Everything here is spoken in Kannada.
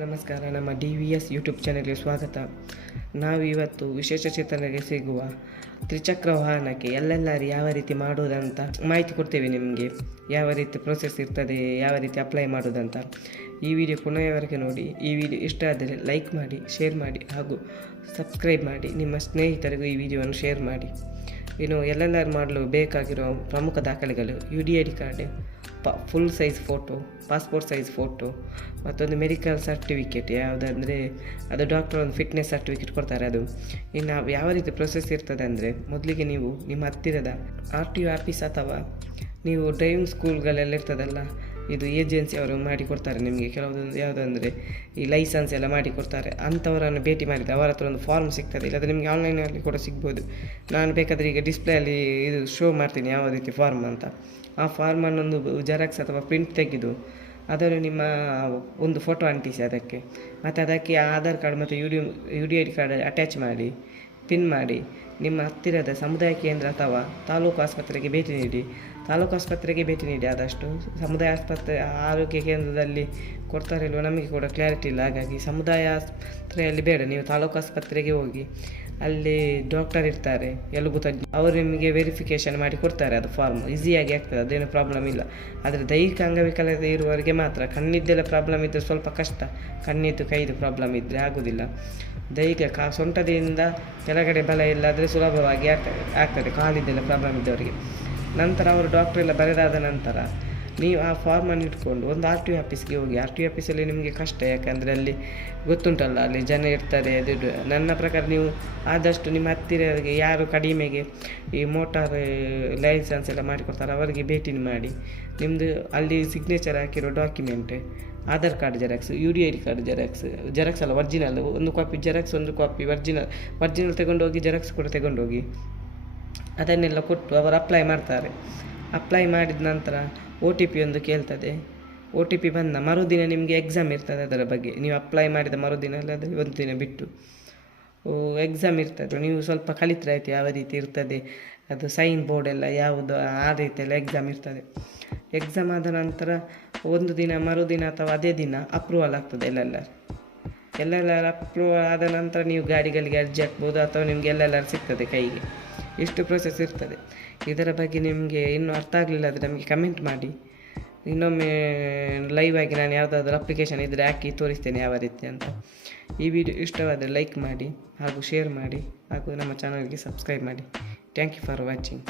ನಮಸ್ಕಾರ, ನಮ್ಮ ಡಿ ವಿ ಎಸ್ ಯೂಟ್ಯೂಬ್ ಚಾನಲ್ಗೆ ಸ್ವಾಗತ. ನಾವು ಇವತ್ತು ವಿಶೇಷ ಚೇತನರಿಗೆ ಸಿಗುವ ತ್ರಿಚಕ್ರ ವಾಹನಕ್ಕೆ ಎಲ್ಲೆಲ್ಲರೂ ಯಾವ ರೀತಿ ಮಾಡುವುದಂತ ಮಾಹಿತಿ ಕೊಡ್ತೇವೆ ನಿಮಗೆ. ಯಾವ ರೀತಿ ಪ್ರೊಸೆಸ್ ಇರ್ತದೆ, ಯಾವ ರೀತಿ ಅಪ್ಲೈ ಮಾಡೋದಂತ ಈ ವಿಡಿಯೋ ಕೊನೆಯವರೆಗೆ ನೋಡಿ. ಈ ವಿಡಿಯೋ ಇಷ್ಟ ಆದರೆ ಲೈಕ್ ಮಾಡಿ ಶೇರ್ ಮಾಡಿ ಹಾಗೂ ಸಬ್ಸ್ಕ್ರೈಬ್ ಮಾಡಿ. ನಿಮ್ಮ ಸ್ನೇಹಿತರಿಗೂ ಈ ವಿಡಿಯೋವನ್ನು ಶೇರ್ ಮಾಡಿ. ಇನ್ನು ಎಲ್ಲೆಲ್ಲರೂ ಮಾಡಲು ಬೇಕಾಗಿರುವ ಪ್ರಮುಖ ದಾಖಲೆಗಳು U D I D card ಪ full size photo passport size photo ಮತ್ತೊಂದು ಮೆಡಿಕಲ್ ಸರ್ಟಿಫಿಕೇಟ್ ಯಾವುದಂದರೆ, ಅದು ಡಾಕ್ಟರ್ ಒಂದು ಫಿಟ್ನೆಸ್ ಸರ್ಟಿಫಿಕೇಟ್ ಕೊಡ್ತಾರೆ ಅದು. ಇನ್ನು ಯಾವ ರೀತಿ ಪ್ರೊಸೆಸ್ ಇರ್ತದೆ ಅಂದರೆ, ಮೊದಲಿಗೆ ನೀವು ನಿಮ್ಮ ಹತ್ತಿರದ ಆರ್ ಟಿ ಒ ಆಫೀಸ್ ಅಥವಾ ನೀವು ಡ್ರೈವಿಂಗ್ ಸ್ಕೂಲ್ಗಳೆಲ್ಲ ಇರ್ತದಲ್ಲ ಇದು ಏಜೆನ್ಸಿ ಅವರು ಮಾಡಿಕೊಡ್ತಾರೆ ನಿಮಗೆ. ಕೆಲವೊಂದು ಯಾವುದಂದರೆ ಈ ಲೈಸೆನ್ಸ್ ಎಲ್ಲ ಮಾಡಿಕೊಡ್ತಾರೆ. ಅಂಥವರನ್ನು ಭೇಟಿ ಮಾಡಿದರೆ ಅವರ ಹತ್ರ ಒಂದು ಫಾರ್ಮ್ ಸಿಗ್ತದೆ. ಇಲ್ಲಾದರೆ ನಿಮಗೆ ಆನ್ಲೈನಲ್ಲಿ ಕೂಡ ಸಿಗ್ಬೋದು. ನಾನು ಬೇಕಾದರೆ ಈಗ ಡಿಸ್ಪ್ಲೇಯಲ್ಲಿ ಇದು ಶೋ ಮಾಡ್ತೀನಿ ಯಾವ ರೀತಿ ಫಾರ್ಮ್ ಅಂತ. ಆ ಫಾರ್ಮನ್ನೊಂದು ಜೆರಾಕ್ಸ್ ಅಥವಾ ಪ್ರಿಂಟ್ ತೆಗೆದು ಅದನ್ನು ನಿಮ್ಮ ಒಂದು ಫೋಟೋ ಅಂಟಿಸಿ ಅದಕ್ಕೆ. ಮತ್ತು ಅದಕ್ಕೆ ಆಧಾರ್ ಕಾರ್ಡ್ ಮತ್ತು U D U D I D card attach ಮಾಡಿ ಪಿನ್ ಮಾಡಿ ನಿಮ್ಮ ಹತ್ತಿರದ ಸಮುದಾಯ ಕೇಂದ್ರ ಅಥವಾ ತಾಲೂಕು ಆಸ್ಪತ್ರೆಗೆ ಭೇಟಿ ನೀಡಿ. ತಾಲೂಕು ಆಸ್ಪತ್ರೆಗೆ ಭೇಟಿ ನೀಡಿ. ಆದಷ್ಟು ಸಮುದಾಯ ಆಸ್ಪತ್ರೆ ಆರೋಗ್ಯ ಕೇಂದ್ರದಲ್ಲಿ ಕೊಡ್ತಾರೆ ಇಲ್ವೋ ನಮಗೆ ಕೂಡ ಕ್ಲಾರಿಟಿ ಇಲ್ಲ. ಹಾಗಾಗಿ ಸಮುದಾಯ ಆಸ್ಪತ್ರೆಯಲ್ಲಿ ಬೇಡ. ನೀವು ತಾಲೂಕು ಆಸ್ಪತ್ರೆಗೆ ಹೋಗಿ ಅಲ್ಲಿ ಡಾಕ್ಟರ್ ಇರ್ತಾರೆ, ಎಲುಬು ತಜ್ಞ. ಅವರು ನಿಮಗೆ ವೆರಿಫಿಕೇಶನ್ ಮಾಡಿ ಕೊಡ್ತಾರೆ ಅದು ಫಾರ್ಮ್ ಈಸಿಯಾಗಿ ಆಗ್ತದೆ, ಅದೇನು ಪ್ರಾಬ್ಲಮ್ ಇಲ್ಲ. ಆದರೆ ದೈಹಿಕ ಅಂಗವಿಕಲತೆ ಇರುವವರಿಗೆ ಮಾತ್ರ ಕಣ್ಣಿದ್ದೆಲ್ಲ ಪ್ರಾಬ್ಲಮ್ ಇದ್ದರೆ ಸ್ವಲ್ಪ ಕಷ್ಟ. ಕಣ್ಣಿದ್ದು ಕೈದು ಪ್ರಾಬ್ಲಮ್ ಇದ್ದರೆ ಆಗೋದಿಲ್ಲ. ದೈಹಿಕ ಕಾ, ಸೊಂಟದಿಂದ ಕೆಳಗಡೆ ಬಲ ಇಲ್ಲಾದರೆ ಸುಲಭವಾಗಿ ಆಗ್ತದೆ ಆಗ್ತದೆ. ಕಾಲಿದ್ದೆಲ್ಲ ಪ್ರಾಬ್ಲಮ್ ಇದ್ದವರಿಗೆ. ನಂತರ ಅವರು ಡಾಕ್ಟ್ರೆಲ್ಲ ಬರೆದಾದ ನಂತರ ನೀವು ಆ ಫಾರ್ಮನ್ನು ಇಟ್ಕೊಂಡು ಒಂದು ಆರ್ ಟಿ ಆಫೀಸ್ಗೆ ಹೋಗಿ. ಆರ್ ಟಿ ಆಫೀಸಲ್ಲಿ ನಿಮಗೆ ಕಷ್ಟ, ಯಾಕಂದರೆ ಅಲ್ಲಿ ಗೊತ್ತುಂಟಲ್ಲ, ಅಲ್ಲಿ ಜನ ಇರ್ತಾರೆ, ಅದು ನನ್ನ ಪ್ರಕಾರ ನೀವು ಆದಷ್ಟು ನಿಮ್ಮ ಹತ್ತಿರವರಿಗೆ ಯಾರು ಕಡಿಮೆಗೆ ಈ ಮೋಟಾರ್ ಲೈಸೆನ್ಸ್ ಎಲ್ಲ ಮಾಡಿಕೊಡ್ತಾರೆ, ಅವರಿಗೆ ಭೇಟಿ ಮಾಡಿ. ನಿಮ್ಮದು ಅಲ್ಲಿ ಸಿಗ್ನೇಚರ್ ಹಾಕಿರೋ document Aadhaar card xerox U D I D card xerox xerox ಅಲ್ಲ ಒರ್ಜಿನಲ್ ಒಂದು ಕಾಪಿ ಜೆರಾಕ್ಸ್ ಒಂದು ಕಾಪಿ ಒರ್ಜಿನಲ್ ಒರ್ಜಿನಲ್ ತಗೊಂಡೋಗಿ ಜೆರಾಕ್ಸ್ ಕೂಡ ತಗೊಂಡೋಗಿ ಅದನ್ನೆಲ್ಲ ಕೊಟ್ಟು ಅವರು ಅಪ್ಲೈ ಮಾಡ್ತಾರೆ. ಅಪ್ಲೈ ಮಾಡಿದ ನಂತರ ಒ ಟಿ ಪಿ ಒಂದು ಕೇಳ್ತದೆ. ಒ ಟಿ ಪಿ ಬಂದ ಮರುದಿನ ನಿಮಗೆ ಎಕ್ಸಾಮ್ ಇರ್ತದೆ ಅದರ ಬಗ್ಗೆ. ನೀವು ಅಪ್ಲೈ ಮಾಡಿದ ಮರುದಿನ ಅಲ್ಲದೆ ಒಂದು ದಿನ ಬಿಟ್ಟು. ಎಕ್ಸಾಮ್ ಇರ್ತದೆ. ನೀವು ಸ್ವಲ್ಪ ಕಲಿತ್ರೆ ಆಯಿತು, ಯಾವ ರೀತಿ ಇರ್ತದೆ. ಅದು ಸೈನ್ ಬೋರ್ಡ್ ಎಲ್ಲ ಯಾವುದು, ಆ ರೀತಿಯೆಲ್ಲ ಎಕ್ಸಾಮ್ ಇರ್ತದೆ. ಎಕ್ಸಾಮ್ ಆದ ನಂತರ ಒಂದು ದಿನ, ಮರುದಿನ ಅಥವಾ ಅದೇ ದಿನ ಅಪ್ರೂವಲ್ ಆಗ್ತದೆ ಎಲ್ಲೆಲ್ಲರೂ. ಎಲ್ಲೆಲ್ಲರ ಅಪ್ರೂವಲ್ ಆದ ನಂತರ ನೀವು ಗಾಡಿಗಳಿಗೆ ಅರ್ಜಿ ಹಾಕ್ಬೋದು ಅಥವಾ ನಿಮಗೆ ಎಲ್ಲೆಲ್ಲರೂ ಸಿಗ್ತದೆ ಕೈಗೆ. ಇಷ್ಟು ಪ್ರೊಸೆಸ್ ಇರ್ತದೆ. ಇದರ ಬಗ್ಗೆ ನಿಮಗೆ ಇನ್ನೂ ಅರ್ಥ ಆಗಲಿಲ್ಲ ಆದರೆ ನಮಗೆ ಕಮೆಂಟ್ ಮಾಡಿ. ಇನ್ನೊಮ್ಮೆ ಲೈವ್ ಆಗಿ ನಾನು ಯಾವುದಾದ್ರೂ ಅಪ್ಲಿಕೇಶನ್ ಇದ್ದರೆ ಹಾಕಿ ತೋರಿಸ್ತೇನೆ ಯಾವ ರೀತಿ ಅಂತ. ಈ ವಿಡಿಯೋ ಇಷ್ಟವಾದರೆ ಲೈಕ್ ಮಾಡಿ ಹಾಗೂ ಶೇರ್ ಮಾಡಿ ಹಾಗೂ ನಮ್ಮ ಚಾನಲ್ಗೆ ಸಬ್ಸ್ಕ್ರೈಬ್ ಮಾಡಿ. Thank you for watching